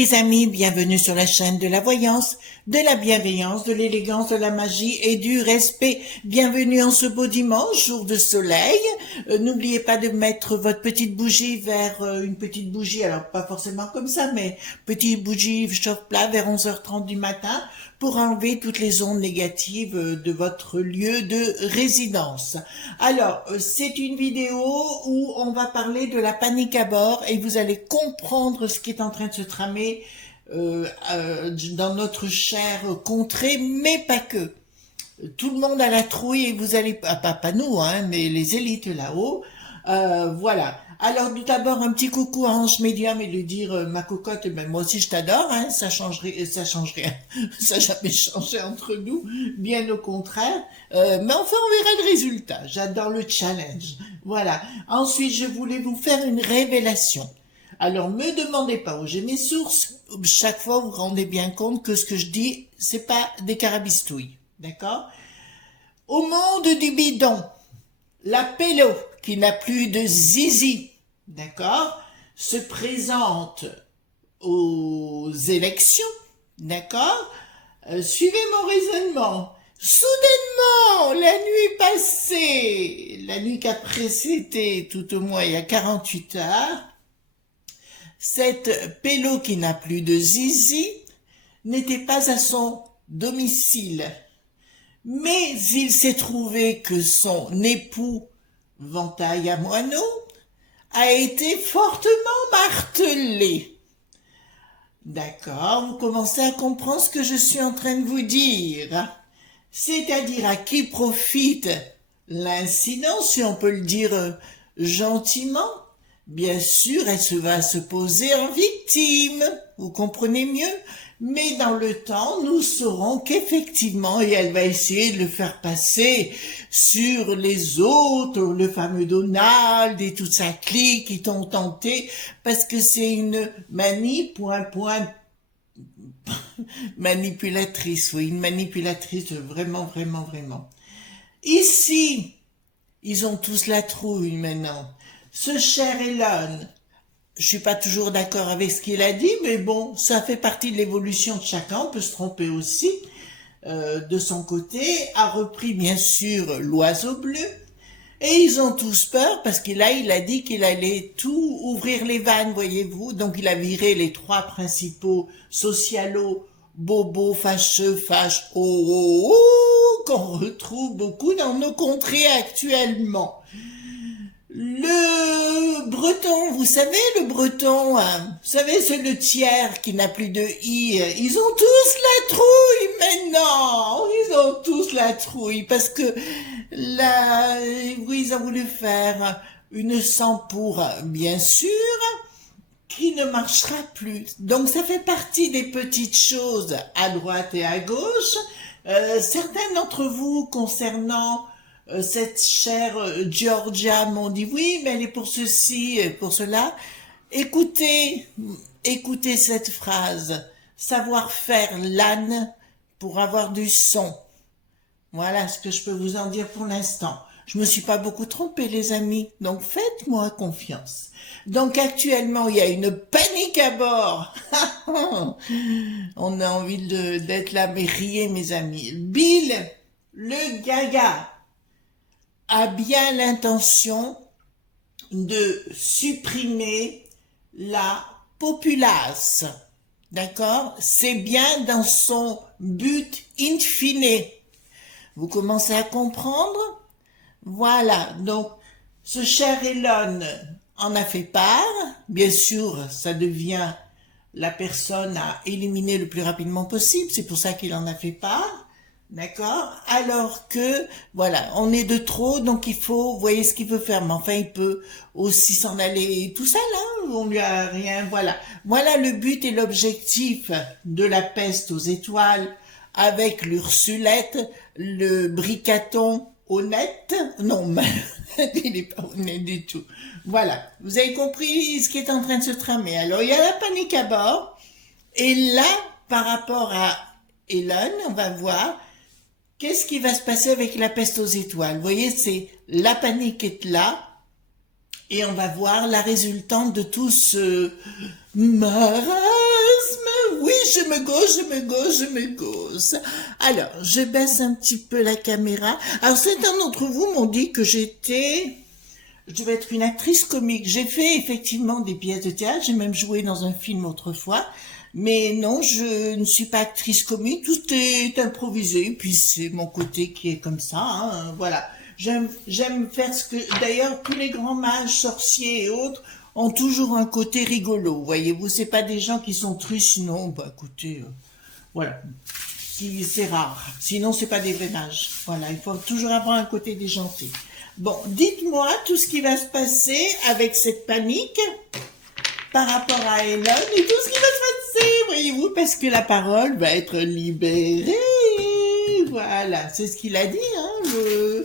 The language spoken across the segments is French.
les amis, bienvenue sur la chaîne de la voyance, de la bienveillance, de l'élégance, de la magie et du respect. Bienvenue en ce beau dimanche, jour de soleil. N'oubliez pas de mettre votre petite bougie vers une petite bougie, alors pas forcément comme ça, mais petite bougie chauffe-plat vers 11h30 du matin pour enlever toutes les ondes négatives de votre lieu de résidence. Alors, c'est une vidéo où on va parler de la panique à bord et vous allez comprendre ce qui est en train de se tramer dans notre chère contrée, mais pas que. Tout le monde a la trouille et vous allez, pas nous, hein, mais les élites là-haut, voilà. Alors tout d'abord un petit coucou à Ange Médium et lui dire ma cocotte, ben moi aussi je t'adore, hein, ça change rien, ça n'a jamais changé entre nous, bien au contraire. Mais enfin on verra le résultat. J'adore le challenge. Voilà. Ensuite je voulais vous faire une révélation. Alors me demandez pas où j'ai mes sources. Chaque fois vous vous rendez bien compte que ce que je dis c'est pas des carabistouilles, d'accord? Au monde du bidon, la pélo qui n'a plus de zizi, d'accord, se présente aux élections, d'accord. Suivez mon raisonnement. Soudainement, la nuit passée, la nuit qui a précédé, tout au moins il y a 48 heures, cette pélo qui n'a plus de zizi n'était pas à son domicile. Mais il s'est trouvé que son époux, Ventaille à moineau, a été fortement martelé. D'accord, vous commencez à comprendre ce que je suis en train de vous dire. C'est-à-dire à qui profite l'incident, si on peut le dire gentiment. Bien sûr, elle va se poser en victime, vous comprenez mieux. Mais dans le temps, nous saurons qu'effectivement, et elle va essayer de le faire passer sur les autres, le fameux Donald et toute sa clique qui t'ont tenté, parce que c'est une manipulatrice, oui, une manipulatrice vraiment, vraiment, vraiment. Ici, ils ont tous la trouille maintenant. Ce cher Elon, je suis pas toujours d'accord avec ce qu'il a dit, mais bon, ça fait partie de l'évolution de chacun, on peut se tromper aussi. De son côté, a repris bien sûr l'oiseau bleu, et ils ont tous peur, parce qu'il a dit qu'il allait tout ouvrir les vannes, voyez-vous, donc il a viré les trois principaux socialos, bobos, fâcheux, qu'on retrouve beaucoup dans nos contrées actuellement. Le breton, vous savez, le breton, hein, vous savez, c'est le tiers qui n'a plus de i, ils ont tous la trouille maintenant, ils ont tous la trouille, parce que oui, ils ont voulu faire une pour, bien sûr, qui ne marchera plus. Donc ça fait partie des petites choses à droite et à gauche. Certains d'entre vous, concernant cette chère Georgia, m'ont dit oui, mais elle est pour ceci, pour cela. Écoutez cette phrase. Savoir faire l'âne pour avoir du son. Voilà ce que je peux vous en dire pour l'instant. Je me suis pas beaucoup trompée, les amis. Donc faites-moi confiance. Donc actuellement, il y a une panique à bord. On a envie d'être là, mais riez, mes amis. Bill, le gaga, a bien l'intention de supprimer la populace. D'accord? C'est bien dans son but in fine. Vous commencez à comprendre? Voilà. Donc, ce cher Elon en a fait part. Bien sûr, ça devient la personne à éliminer le plus rapidement possible. C'est pour ça qu'il en a fait part. D'accord? Alors que, voilà, on est de trop, donc il faut, vous voyez ce qu'il veut faire, mais enfin, il peut aussi s'en aller tout seul, hein, on lui a rien, voilà. Voilà le but et l'objectif de la peste aux étoiles avec l'Ursulette, le bricaton honnête, non, il n'est pas honnête du tout. Voilà, vous avez compris ce qui est en train de se tramer. Alors, il y a la panique à bord, et là, par rapport à Elon, on va voir, qu'est-ce qui va se passer avec la peste aux étoiles? Vous voyez, c'est la panique est là, et on va voir la résultante de tout ce marasme je me gauche, je me gauche, je me gauche. Alors, je baisse un petit peu la caméra. Alors, certains d'entre vous m'ont dit que je vais être une actrice comique. J'ai fait effectivement des pièces de théâtre, j'ai même joué dans un film autrefois. Mais non, je ne suis pas actrice comique, tout est improvisé, puis c'est mon côté qui est comme ça, hein, voilà. J'aime faire ce que... D'ailleurs, tous les grands mages, sorciers et autres ont toujours un côté rigolo, voyez-vous. C'est pas des gens qui sont trus, sinon, bah écoutez, voilà. C'est rare. Sinon, c'est pas des vrais mages. Voilà, il faut toujours avoir un côté déjanté. Bon, dites-moi tout ce qui va se passer avec cette panique par rapport à Elon et tout ce qui va se passer, voyez-vous, parce que la parole va être libérée. Voilà, c'est ce qu'il a dit, hein,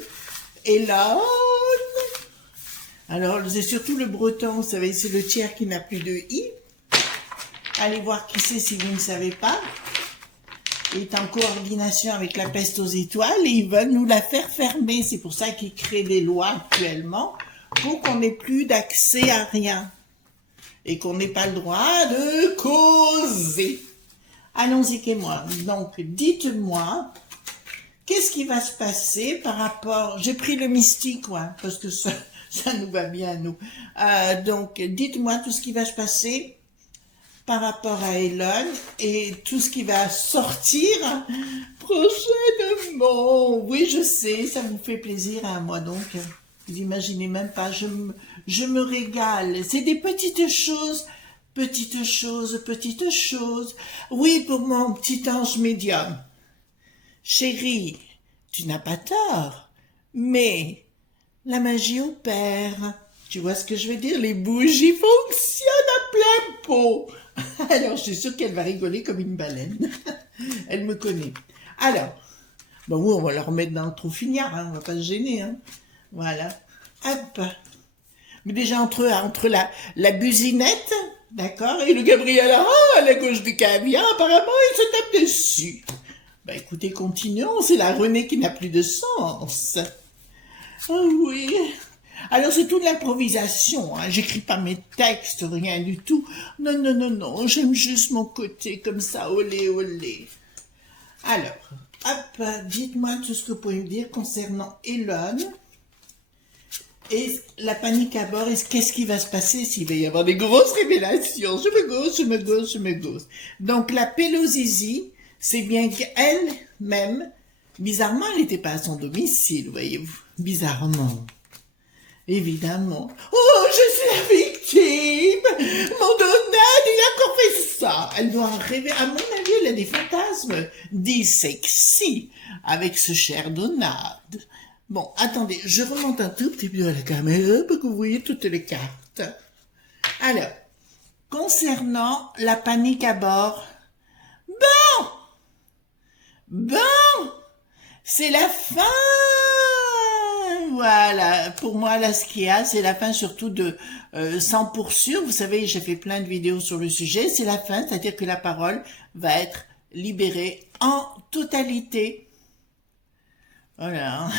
Elon. Alors, c'est surtout le breton, vous savez, c'est le tiers qui n'a plus de i. Allez voir qui c'est si vous ne savez pas. Il est en coordination avec la peste aux étoiles et ils veulent nous la faire fermer. C'est pour ça qu'ils créent des lois actuellement pour qu'on n'ait plus d'accès à rien et qu'on n'ait pas le droit de causer. Allons-y, qu'est-moi. Donc, dites-moi, qu'est-ce qui va se passer par rapport... J'ai pris le mystique, quoi, parce que ça nous va bien, nous. Donc, dites-moi tout ce qui va se passer par rapport à Elon et tout ce qui va sortir prochainement. Oui, je sais, ça vous fait plaisir à moi, donc. Vous imaginez même pas, je me régale. C'est des petites choses, petites choses, petites choses. Oui, pour mon petit ange médium. Chérie, tu n'as pas tort, mais la magie opère. Tu vois ce que je veux dire? Les bougies fonctionnent à plein pot. Alors, je suis sûre qu'elle va rigoler comme une baleine. Elle me connaît. Alors, bon, oui, on va la remettre dans le trou fignard, hein, on va pas se gêner, hein. Voilà. Hop. Mais déjà, entre la businette, d'accord, et le Gabriel, à la gauche du caviar, apparemment, il se tape dessus. Ben, écoutez, continuons, c'est la Renée qui n'a plus de sens. Oh oui. Alors, c'est toute l'improvisation, hein. J'écris pas mes textes, rien du tout. Non, non, non, non, j'aime juste mon côté comme ça, olé, olé. Alors, hop, dites-moi tout ce que vous pouvez me dire concernant Elon et la panique à bord, et qu'est-ce qui va se passer s'il va y avoir des grosses révélations. Je me gauche, je me gauche, je me gauche. Donc, la Pelosi, c'est bien qu'elle-même, bizarrement, elle n'était pas à son domicile, voyez-vous. Bizarrement. Évidemment. Oh, je suis la victime! Mon Donald, il a encore fait ça! Elle doit rêver. À mon avis, elle a des fantasmes dit sexy avec ce cher Donald. Bon, attendez, je remonte un tout petit peu à la caméra pour que vous voyez toutes les cartes. Alors, concernant la panique à bord, bon, c'est la fin! Voilà, pour moi, là, ce qu'il y a, c'est la fin surtout de 100 sûr. Vous savez, j'ai fait plein de vidéos sur le sujet. C'est la fin, c'est-à-dire que la parole va être libérée en totalité. Voilà.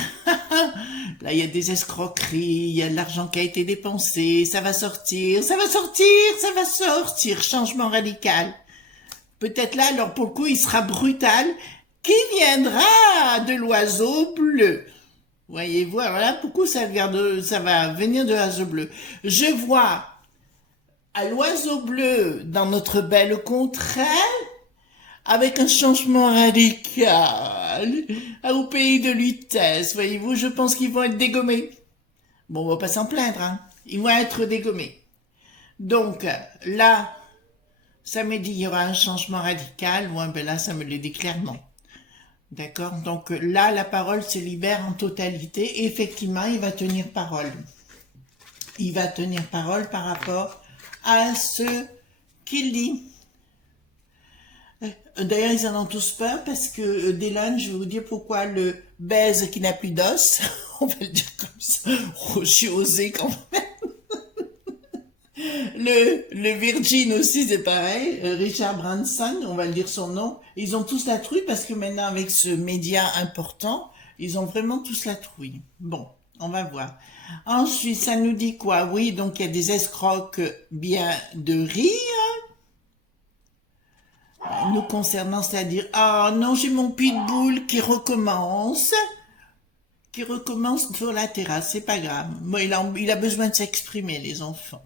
Là, il y a des escroqueries, il y a de l'argent qui a été dépensé, ça va sortir, ça va sortir, ça va sortir. Changement radical. Peut-être là, alors pour le coup, il sera brutal. Qui viendra de l'oiseau bleu? Voyez-vous, voilà pourquoi ça va venir de l'oiseau bleu. Je vois à l'oiseau bleu dans notre belle contrée avec un changement radical au pays de Lutèce. Voyez-vous, je pense qu'ils vont être dégommés. Bon, on va pas s'en plaindre, hein. Ils vont être dégommés. Donc, là, samedi, il y aura un changement radical. Bon, ben là, ça me le dit clairement. D'accord? Donc là, la parole se libère en totalité. Et effectivement, il va tenir parole. Il va tenir parole par rapport à ce qu'il dit. D'ailleurs, ils en ont tous peur parce que d'Elon, je vais vous dire pourquoi le baise qui n'a plus d'os, on va le dire comme ça. Oh, je suis osé quand même. Le Virgin aussi, c'est pareil. Richard Branson, on va le dire son nom. Ils ont tous la trouille parce que maintenant, avec ce média important, ils ont vraiment tous la trouille. Bon, on va voir. Ensuite, ça nous dit quoi? Oui, donc il y a des escrocs bien de rire. nous concernant, c'est-à-dire, ah non, j'ai mon pitbull qui recommence sur la terrasse, c'est pas grave. Moi, il a besoin de s'exprimer, les enfants.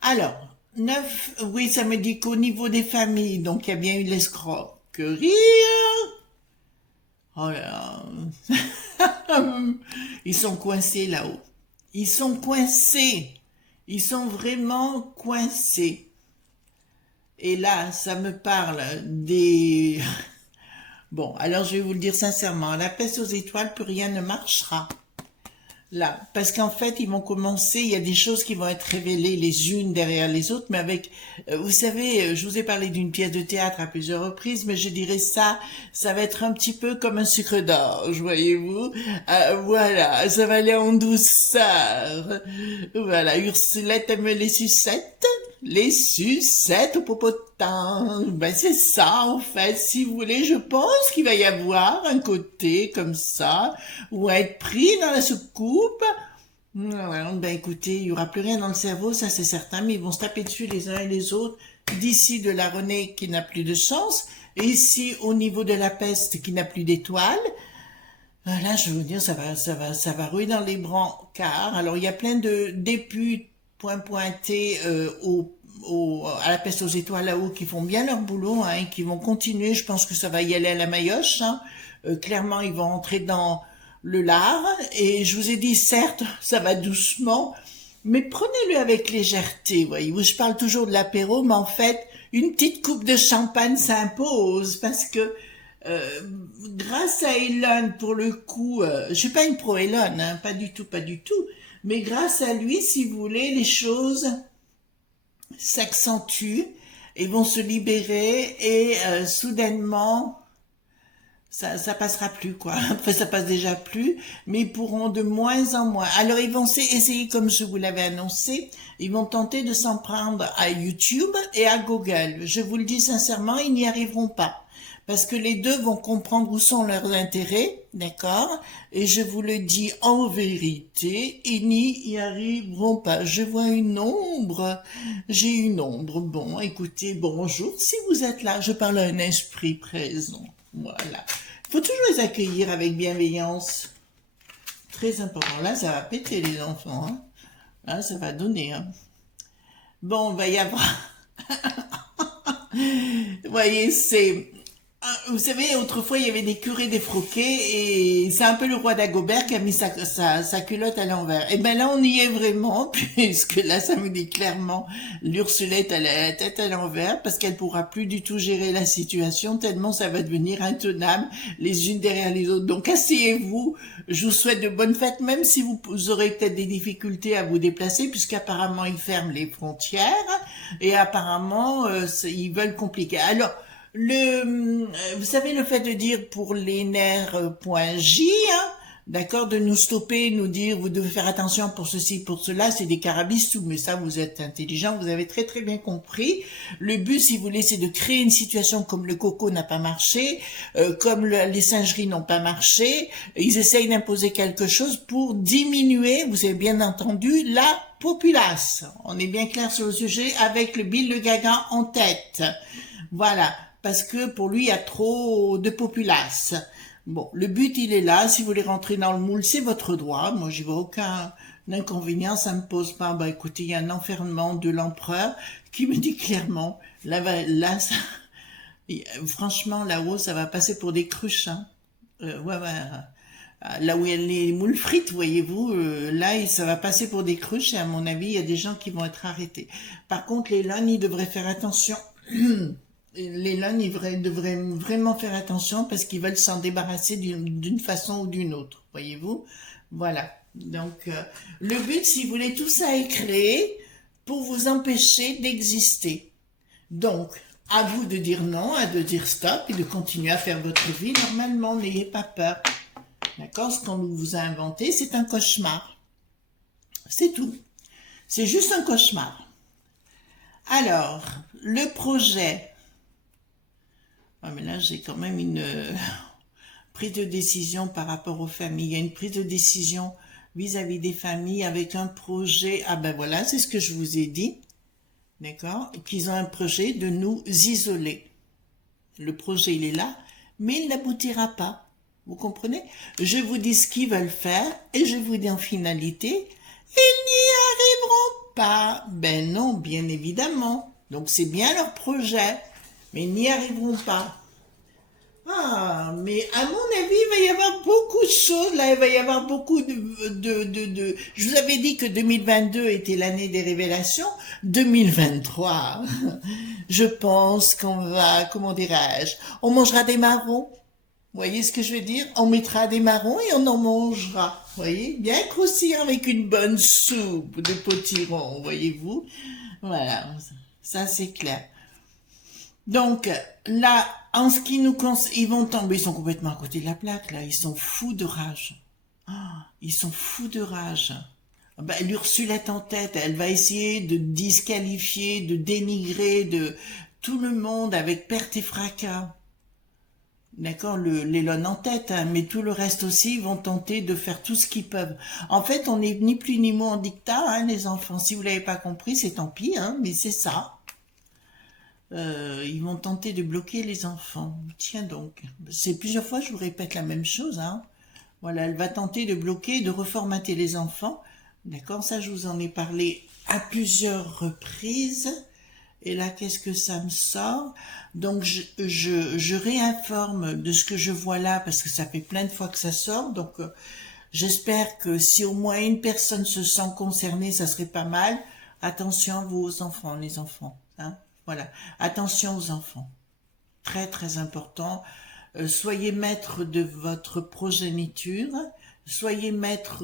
Alors, 9, oui, ça me dit qu'au niveau des familles, donc il y a bien eu l'escroquerie. Oh là là. Ils sont coincés là-haut. Ils sont coincés. Ils sont vraiment coincés. Et là, ça me parle des... Bon, alors je vais vous le dire sincèrement, à la peste aux étoiles, plus rien ne marchera. Là, parce qu'en fait, ils vont commencer, il y a des choses qui vont être révélées les unes derrière les autres, mais avec, vous savez, je vous ai parlé d'une pièce de théâtre à plusieurs reprises, mais je dirais ça va être un petit peu comme un sucre d'orge, voyez-vous. Voilà, ça va aller en douceur. Voilà, Ursulette aime les sucettes au popotin. Ben c'est ça en fait, si vous voulez, je pense qu'il va y avoir un côté comme ça, ou être pris dans la soucoupe. Ben écoutez, il y aura plus rien dans le cerveau, ça c'est certain, mais ils vont se taper dessus les uns et les autres. D'ici de la Renée qui n'a plus de chance, et ici au niveau de la peste qui n'a plus d'étoiles. Là, je veux dire, ça va rouler dans les brancards. Alors, il y a plein de députes pointés à la peste aux étoiles là-haut qui font bien leur boulot, hein, et qui vont continuer. Je pense que ça va y aller à la maillotche. Hein. Clairement, ils vont entrer dans le lard. Et je vous ai dit, certes, ça va doucement, mais prenez-le avec légèreté. Voyez-vous, je parle toujours de l'apéro, mais en fait, une petite coupe de champagne s'impose parce que grâce à Elon, pour le coup, je suis pas une pro Elon, hein, pas du tout, mais grâce à lui, si vous voulez, les choses s'accentuent et vont se libérer et soudainement, ça passera plus, quoi. Enfin, ça passe déjà plus, mais ils pourront de moins en moins. Alors, ils vont essayer, comme je vous l'avais annoncé, ils vont tenter de s'en prendre à YouTube et à Google. Je vous le dis sincèrement, ils n'y arriveront pas. Parce que les deux vont comprendre où sont leurs intérêts, d'accord? Et je vous le dis en vérité, ils n'y y arriveront pas. Je vois une ombre, j'ai une ombre. Bon, écoutez, bonjour, si vous êtes là, je parle à un esprit présent. Voilà. Il faut toujours les accueillir avec bienveillance. Très important. Là, ça va péter les enfants. Hein. Là, ça va donner. Hein. Bon, il va y avoir... Vous voyez, c'est... Vous savez, autrefois, il y avait des curés défroqués et c'est un peu le roi d'Agobert qui a mis sa culotte à l'envers. Et ben là, on y est vraiment, puisque là, ça me dit clairement, l'Ursulette a la tête à l'envers parce qu'elle pourra plus du tout gérer la situation tellement ça va devenir intenable les unes derrière les autres. Donc, asseyez-vous. Je vous souhaite de bonnes fêtes, même si vous aurez peut-être des difficultés à vous déplacer, puisqu'apparemment, ils ferment les frontières et apparemment, ils veulent compliquer. Alors, vous savez, le fait de dire pour les nerfs.j, hein, d'accord, de nous stopper, nous dire vous devez faire attention pour ceci, pour cela, c'est des carabistous, mais ça vous êtes intelligent, vous avez très très bien compris. Le but, si vous voulez, c'est de créer une situation comme le coco n'a pas marché, comme les singeries n'ont pas marché, ils essayent d'imposer quelque chose pour diminuer, vous avez bien entendu, la populace. On est bien clair sur le sujet avec le Bill le Gaga en tête. Voilà. Parce que pour lui, il y a trop de populace. Bon, le but, il est là. Si vous voulez rentrer dans le moule, c'est votre droit. Moi, j'y vois aucun inconvénient. Ça me pose pas. Bah, écoutez, il y a un enfermement de l'empereur qui me dit clairement, là, ça, franchement, là-haut, ça va passer pour des cruches. Hein. Ouais. Là où il y a les moules frites, voyez-vous, là, ça va passer pour des cruches. Et à mon avis, il y a des gens qui vont être arrêtés. Par contre, les lânes, ils devraient faire attention. Les lânes, ils devraient vraiment faire attention parce qu'ils veulent s'en débarrasser d'une façon ou d'une autre, voyez-vous. Voilà. Donc, le but, si vous voulez, tout ça est créé pour vous empêcher d'exister. Donc, à vous de dire non, à de dire stop et de continuer à faire votre vie normalement. N'ayez pas peur. D'accord? Ce qu'on vous a inventé, c'est un cauchemar. C'est tout. C'est juste un cauchemar. Alors, le projet... Ah, mais là, j'ai quand même une prise de décision par rapport aux familles. Il y a une prise de décision vis-à-vis des familles avec un projet. Ah ben voilà, c'est ce que je vous ai dit. D'accord? Qu'ils ont un projet de nous isoler. Le projet, il est là, mais il n'aboutira pas. Vous comprenez? Je vous dis ce qu'ils veulent faire et je vous dis en finalité, ils n'y arriveront pas. Ben non, bien évidemment. Donc c'est bien leur projet, mais ils n'y arriveront pas. Ah, mais à mon avis, il va y avoir beaucoup de choses, là, il va y avoir beaucoup de... Je vous avais dit que 2022 était l'année des révélations. 2023, je pense qu'on va, comment dirais-je, on mangera des marrons. Vous voyez ce que je veux dire? On mettra des marrons et on en mangera. Vous voyez? Bien croustillant avec une bonne soupe de potiron, voyez-vous? Voilà, ça c'est clair. Donc, là, en ce qui nous concerne, ils vont tomber, ils sont complètement à côté de la plaque, là, ils sont fous de rage. Ah, ils sont fous de rage. Ben, l'Ursule est en tête, elle va essayer de disqualifier, de dénigrer de tout le monde avec perte et fracas. D'accord, l'Elon en tête, hein, mais tout le reste aussi, ils vont tenter de faire tout ce qu'ils peuvent. En fait, on n'est ni plus ni moins en dictat, hein, les enfants. Si vous l'avez pas compris, c'est tant pis, hein, mais c'est ça. Ils vont tenter de bloquer les enfants. Tiens donc, c'est plusieurs fois je vous répète la même chose, hein. Voilà, elle va tenter de bloquer, de reformater les enfants. D'accord, ça je vous en ai parlé à plusieurs reprises. Et là, qu'est-ce que ça me sort? Donc, je réinforme de ce que je vois là, parce que ça fait plein de fois que ça sort. Donc, j'espère que si au moins une personne se sent concernée, ça serait pas mal. Attention à vos enfants, les enfants. Hein? Voilà. Attention aux enfants. Très, très important. Soyez maître de votre progéniture. Soyez maître,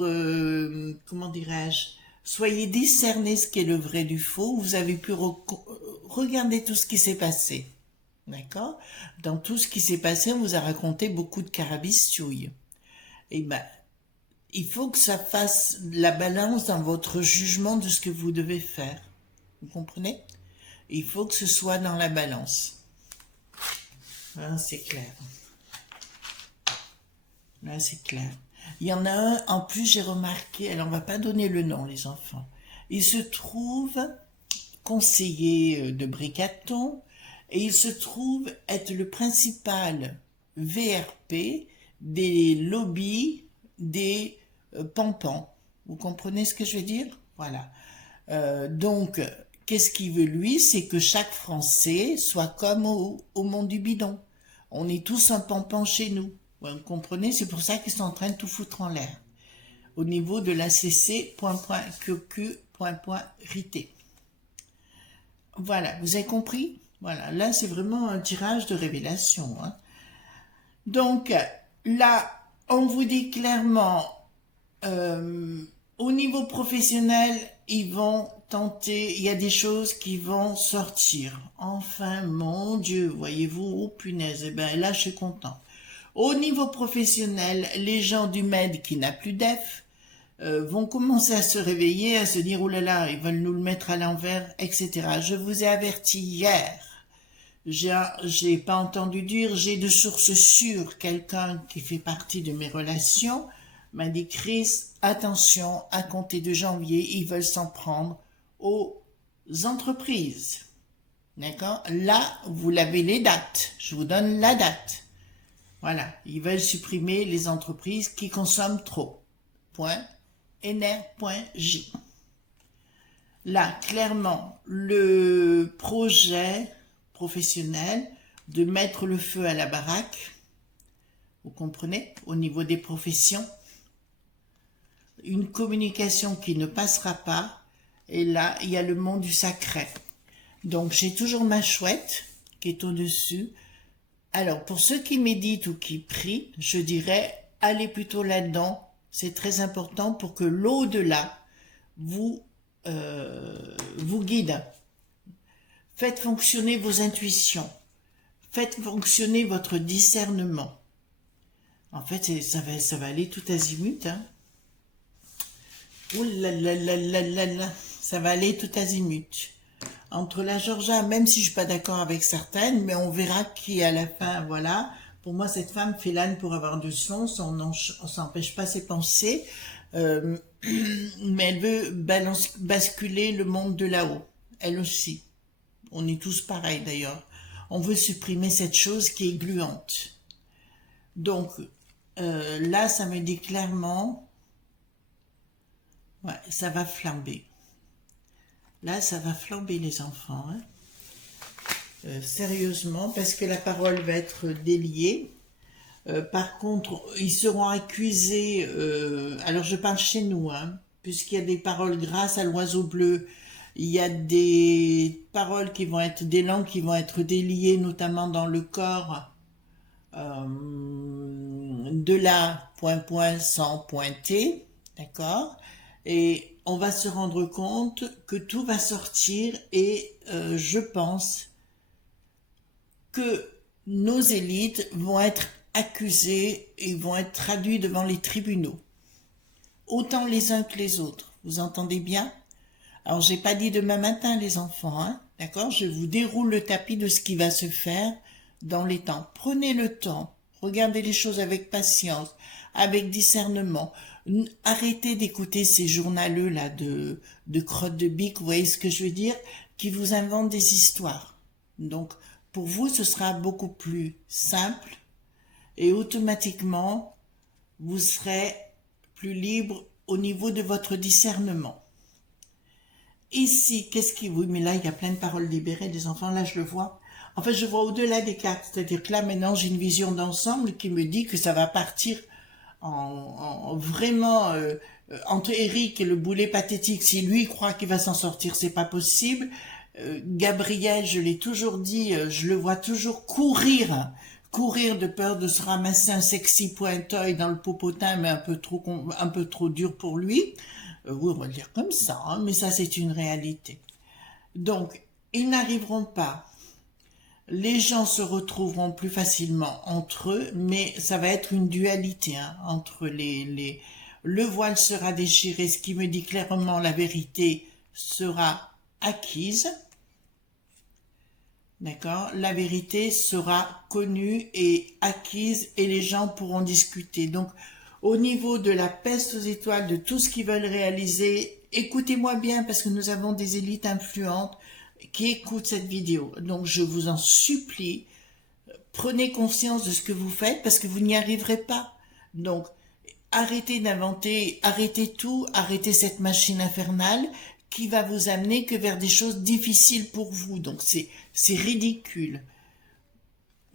comment dirais-je? Soyez discernez ce qui est le vrai du faux. Vous avez pu regarder tout ce qui s'est passé. D'accord? Dans tout ce qui s'est passé, on vous a raconté beaucoup de carabistouilles. Eh ben, il faut que ça fasse la balance dans votre jugement de ce que vous devez faire. Vous comprenez? Il faut que ce soit dans la balance. Hein, c'est clair. Là, c'est clair. Il y en a un, en plus, j'ai remarqué, alors on va pas donner le nom, les enfants. Il se trouve conseiller de Bricaton et il se trouve être le principal VRP des lobbies des pampans. Vous comprenez ce que je veux dire? Voilà. Donc, qu'est-ce qu'il veut lui? C'est que chaque Français soit comme au monde du bidon. On est tous un pampan chez nous. Vous comprenez? C'est pour ça qu'ils sont en train de tout foutre en l'air. Au niveau de la CC, .rité. Voilà, vous avez compris? Voilà, là c'est vraiment un tirage de révélation. Hein. Donc, là, on vous dit clairement, au niveau professionnel, ils vont tenter, il y a des choses qui vont sortir. Enfin, mon Dieu, voyez-vous, oh punaise, eh ben là je suis content. Au niveau professionnel, les gens du MED qui n'a plus d'EF vont commencer à se réveiller, à se dire « Oh là là, ils veulent nous le mettre à l'envers, etc. » Je vous ai averti hier. J'ai pas entendu dire, j'ai de sources sûres, quelqu'un qui fait partie de mes relations m'a dit « Chris, attention, à compter de janvier, ils veulent s'en prendre aux entreprises. » D'accord? Là, vous l'avez les dates. Je vous donne la date. Voilà, ils veulent supprimer les entreprises qui consomment trop. Point. NR.J. Là, clairement, le projet professionnel de mettre le feu à la baraque, vous comprenez, au niveau des professions, une communication qui ne passera pas, et là, il y a le monde du sacré. Donc, j'ai toujours ma chouette qui est au-dessus. Alors, pour ceux qui méditent ou qui prient, je dirais, allez plutôt là-dedans. C'est très important pour que l'au-delà vous guide. Faites fonctionner vos intuitions. Faites fonctionner votre discernement. En fait, ça va aller tout azimut. Hein. Ouh là là là là là là. Ça va aller tout azimut. Entre la Georgia, même si je suis pas d'accord avec certaines, mais on verra qui à la fin, voilà. Pour moi, cette femme fait l'âne pour avoir du sens, on s'empêche pas ses pensées, mais elle veut basculer le monde de là-haut, elle aussi. On est tous pareils d'ailleurs. on veut supprimer cette chose qui est gluante. Donc, là, ça me dit clairement, ouais, ça va flamber. Là, ça va flamber les enfants, hein. Sérieusement, parce que la parole va être déliée. Par contre, ils seront accusés, alors je parle chez nous, hein, puisqu'il y a des paroles grâce à l'oiseau bleu, il y a des paroles qui vont être, des langues qui vont être déliées, notamment dans le corps, de là, sans pointer, d'accord? Et on va se rendre compte que tout va sortir et je pense que nos élites vont être accusés et vont être traduits devant les tribunaux. Autant les uns que les autres. Vous entendez bien? Alors, j'ai pas dit demain matin, les enfants, hein? D'accord? Je vous déroule le tapis de ce qui va se faire dans les temps. Prenez le temps. Regardez les choses avec patience, avec discernement. Arrêtez d'écouter ces journaleux-là de crotte de bique, vous voyez ce que je veux dire? Qui vous inventent des histoires. Donc, pour vous, ce sera beaucoup plus simple et automatiquement, vous serez plus libre au niveau de votre discernement. Ici, qu'est-ce qui... Oui, mais là, il y a plein de paroles libérées des enfants. Là, je le vois. En fait, je vois au-delà des cartes. C'est-à-dire que là, maintenant, j'ai une vision d'ensemble qui me dit que ça va partir en vraiment... entre Eric et le boulet pathétique, si lui croit qu'il va s'en sortir, c'est pas possible. Gabriel, je l'ai toujours dit, je le vois toujours courir de peur de se ramasser un sexy pointoil dans le popotin, mais un peu trop dur pour lui. Oui, on va le dire comme ça, hein, mais ça c'est une réalité. Donc, ils n'arriveront pas. Les gens se retrouveront plus facilement entre eux, mais ça va être une dualité, hein, entre le voile sera déchiré, ce qui me dit clairement la vérité sera acquise. D'accord? La vérité sera connue et acquise et les gens pourront discuter. Donc, au niveau de la peste aux étoiles, de tout ce qu'ils veulent réaliser, écoutez-moi bien parce que nous avons des élites influentes qui écoutent cette vidéo. Donc, je vous en supplie, prenez conscience de ce que vous faites parce que vous n'y arriverez pas. Donc, arrêtez d'inventer, arrêtez tout, arrêtez cette machine infernale qui va vous amener que vers des choses difficiles pour vous. Donc, c'est ridicule.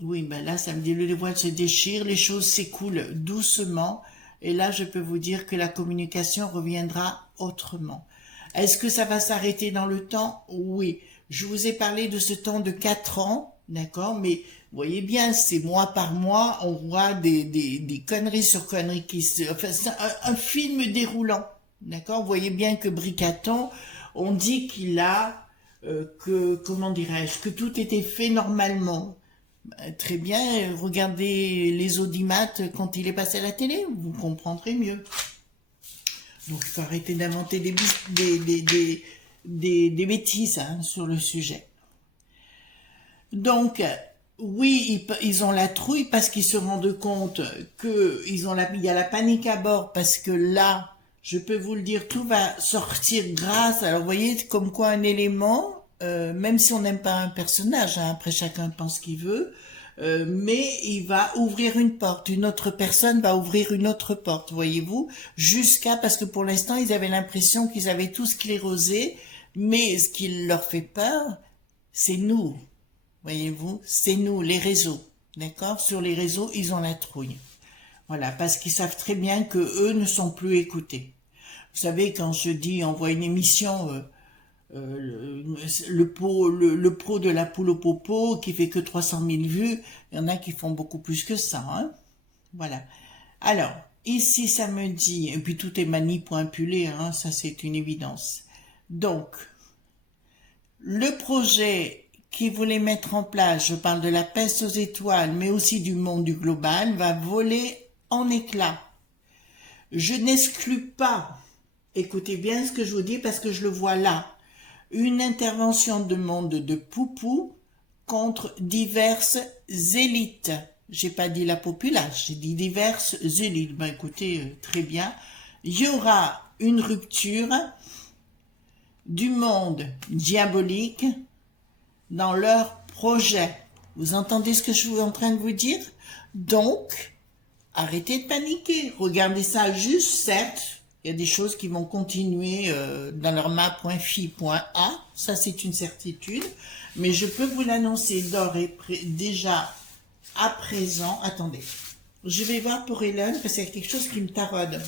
Oui, ben là, ça me dit, le voile se déchire, les choses s'écoulent doucement. Et là, je peux vous dire que la communication reviendra autrement. Est-ce que ça va s'arrêter dans le temps? Oui. Je vous ai parlé de ce temps de 4 ans, d'accord? Mais vous voyez bien, c'est mois par mois, on voit des conneries sur conneries enfin, c'est un film déroulant, d'accord? Vous voyez bien que Bricaton, on dit qu'il a, comment dirais-je, que tout était fait normalement. Très bien, regardez les audimat quand il est passé à la télé, vous comprendrez mieux. Donc il faut arrêter d'inventer des bêtises, hein, sur le sujet. Donc, oui, ils ont la trouille parce qu'ils se rendent compte que il y a la panique à bord parce que là, je peux vous le dire, tout va sortir grâce. Alors, vous voyez, comme quoi un élément, même si on n'aime pas un personnage, hein, après chacun pense ce qu'il veut, mais il va ouvrir une porte, une autre personne va ouvrir une autre porte, voyez-vous, parce que pour l'instant, ils avaient l'impression qu'ils avaient tout sclérosé, mais ce qui leur fait peur, c'est nous, voyez-vous, c'est nous, les réseaux, d'accord? Sur les réseaux, ils ont la trouille. Voilà, parce qu'ils savent très bien que eux ne sont plus écoutés. Vous savez, quand je dis, on voit une émission... le pro de la poule au popo qui fait que 300 000 vues, il y en a qui font beaucoup plus que ça, hein. Voilà. Alors, ici, ça me dit, et puis tout est manipulé, hein, ça c'est une évidence. Donc, le projet qui voulait mettre en place, je parle de la peste aux étoiles, mais aussi du monde du global, va voler en éclats. Je n'exclus pas, écoutez bien ce que je vous dis parce que je le vois là, une intervention de monde de poupou contre diverses élites. J'ai pas dit la populace, j'ai dit diverses élites. Ben écoutez, très bien. Il y aura une rupture du monde diabolique dans leur projet. Vous entendez ce que je suis en train de vous dire? Donc, arrêtez de paniquer. Regardez ça juste, certes, il y a des choses qui vont continuer dans leur map.fi.a, ça c'est une certitude, mais je peux vous l'annoncer déjà à présent. Attendez, je vais voir pour Hélène, parce qu'il y a quelque chose qui me taraude.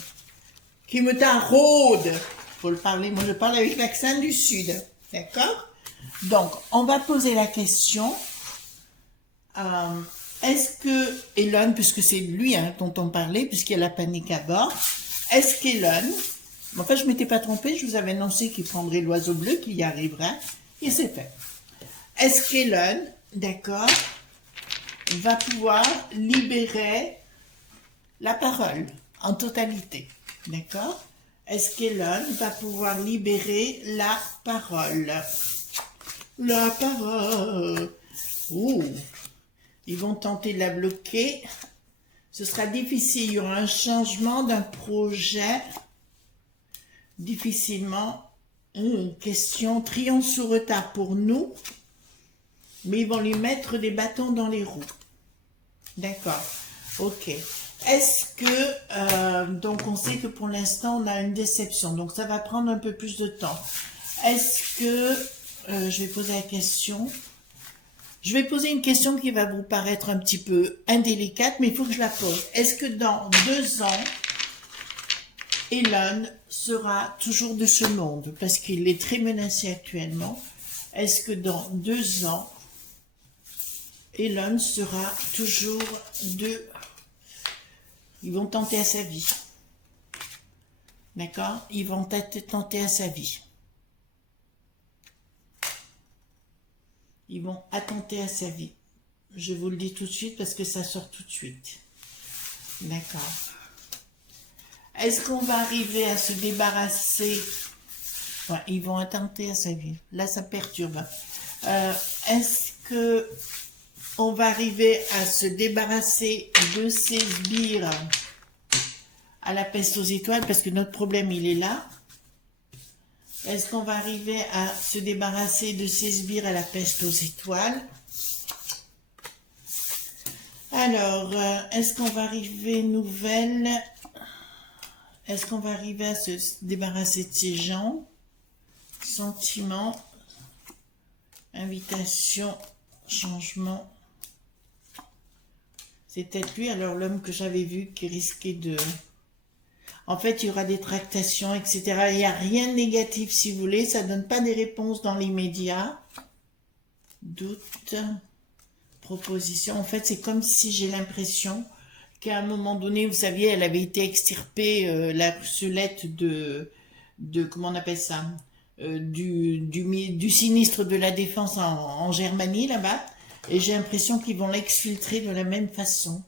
Faut le parler, moi je parle avec l'accent du Sud, d'accord? Donc, on va poser la question, est-ce que Elon, puisque c'est lui dont on parlait, puisqu'il y a la panique à bord, est-ce qu'Elon, enfin je ne m'étais pas trompée, je vous avais annoncé qu'il prendrait l'oiseau bleu, qu'il y arriverait, et c'est fait. Est-ce qu'Elon, d'accord, va pouvoir libérer la parole en totalité, d'accord? Est-ce qu'Elon va pouvoir libérer la parole? La parole. Ouh. Ils vont tenter de la bloquer. Ce sera difficile. Il y aura un changement d'un projet. Difficilement. Question. Triomphe sous retard pour nous. Mais ils vont lui mettre des bâtons dans les roues. D'accord. Ok. Est-ce que... donc on sait que pour l'instant on a une déception. Donc ça va prendre un peu plus de temps. Est-ce que... je vais poser la question... Je vais poser une question qui va vous paraître un petit peu indélicate, mais il faut que je la pose. Est-ce que dans 2 ans, Elon sera toujours de ce monde? Parce qu'il est très menacé actuellement. Est-ce que dans 2 ans, Elon sera toujours de... Ils vont tenter à sa vie. D'accord? Ils vont tenter à sa vie. Ils vont attenter à sa vie. Je vous le dis tout de suite parce que ça sort tout de suite. D'accord. Est-ce qu'on va arriver à se débarrasser? Ouais, ils vont attenter à sa vie. Là, ça perturbe. Est-ce que on va arriver à se débarrasser de ces sbires à la peste aux étoiles? Parce que notre problème, il est là. Est-ce qu'on va arriver à se débarrasser de ces sbires à la peste aux étoiles? Alors, est-ce qu'on va arriver Est-ce qu'on va arriver à se débarrasser de ces gens? Sentiment, invitation, changement. C'est peut-être lui, alors l'homme que j'avais vu qui risquait de... En fait, il y aura des tractations, etc. Il n'y a rien de négatif, si vous voulez. Ça ne donne pas des réponses dans l'immédiat. Doute, proposition. En fait, c'est comme si j'ai l'impression qu'à un moment donné, vous saviez, elle avait été extirpée, la ruisselette de... Comment on appelle ça? Du sinistre de la défense en Germanie, là-bas. Et j'ai l'impression qu'ils vont l'exfiltrer de la même façon.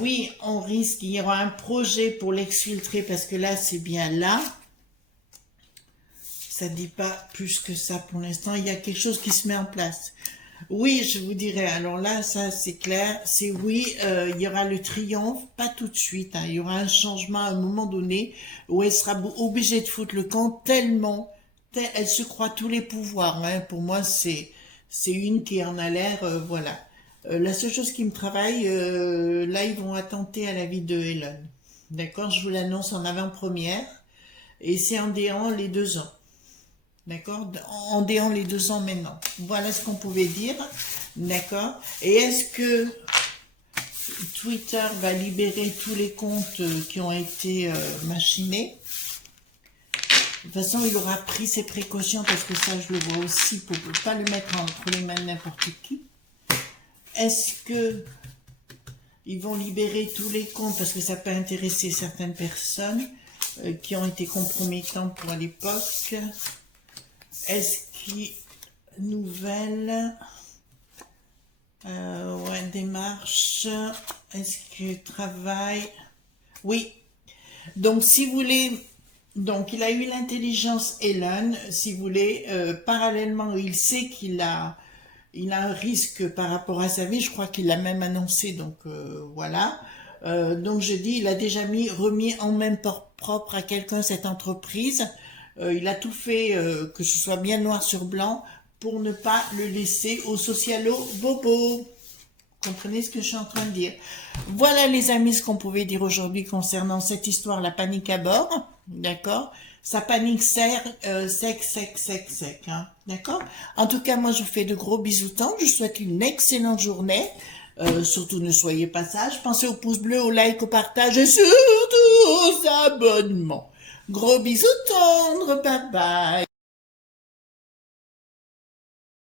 Oui, on risque, il y aura un projet pour l'exfiltrer parce que là, c'est bien là. Ça ne dit pas plus que ça pour l'instant. Il y a quelque chose qui se met en place. Oui, je vous dirais, alors là, ça c'est clair. C'est oui, il y aura le triomphe, pas tout de suite. Il y aura un changement à un moment donné où elle sera obligée de foutre le camp tellement, elle se croit tous les pouvoirs. Pour moi, c'est une qui en a l'air, voilà. La seule chose qui me travaille, là, ils vont attenter à la vie de Elon. D'accord? Je vous l'annonce en avant-première. Et c'est en déant les 2 ans. D'accord? En déant les 2 ans maintenant. Voilà ce qu'on pouvait dire. D'accord? Et est-ce que Twitter va libérer tous les comptes qui ont été machinés? De toute façon, il aura pris ses précautions parce que ça, je le vois aussi pour ne pas le mettre entre les mains de n'importe qui. Est-ce que ils vont libérer tous les comptes parce que ça peut intéresser certaines personnes qui ont été compromettantes pour l'époque? Est-ce qu'il nouvelle ouais, démarche? Est-ce que travail? Oui. Donc si vous voulez, donc il a eu l'intelligence Elon, si vous voulez, parallèlement, il sait qu'il a un risque par rapport à sa vie, je crois qu'il l'a même annoncé, donc voilà. Donc je dis, il a déjà remis en main propre à quelqu'un cette entreprise. Il a tout fait, que ce soit bien noir sur blanc, pour ne pas le laisser au socialo bobo. Comprenez ce que je suis en train de dire. Voilà les amis ce qu'on pouvait dire aujourd'hui concernant cette histoire, la panique à bord, d'accord? Ça panique sec, hein, d'accord? En tout cas, moi je vous fais de gros bisous, je vous souhaite une excellente journée. Surtout ne soyez pas sages, pensez au pouce bleu, au like, au partage et surtout aux abonnements. Gros bisous tendres, bye bye.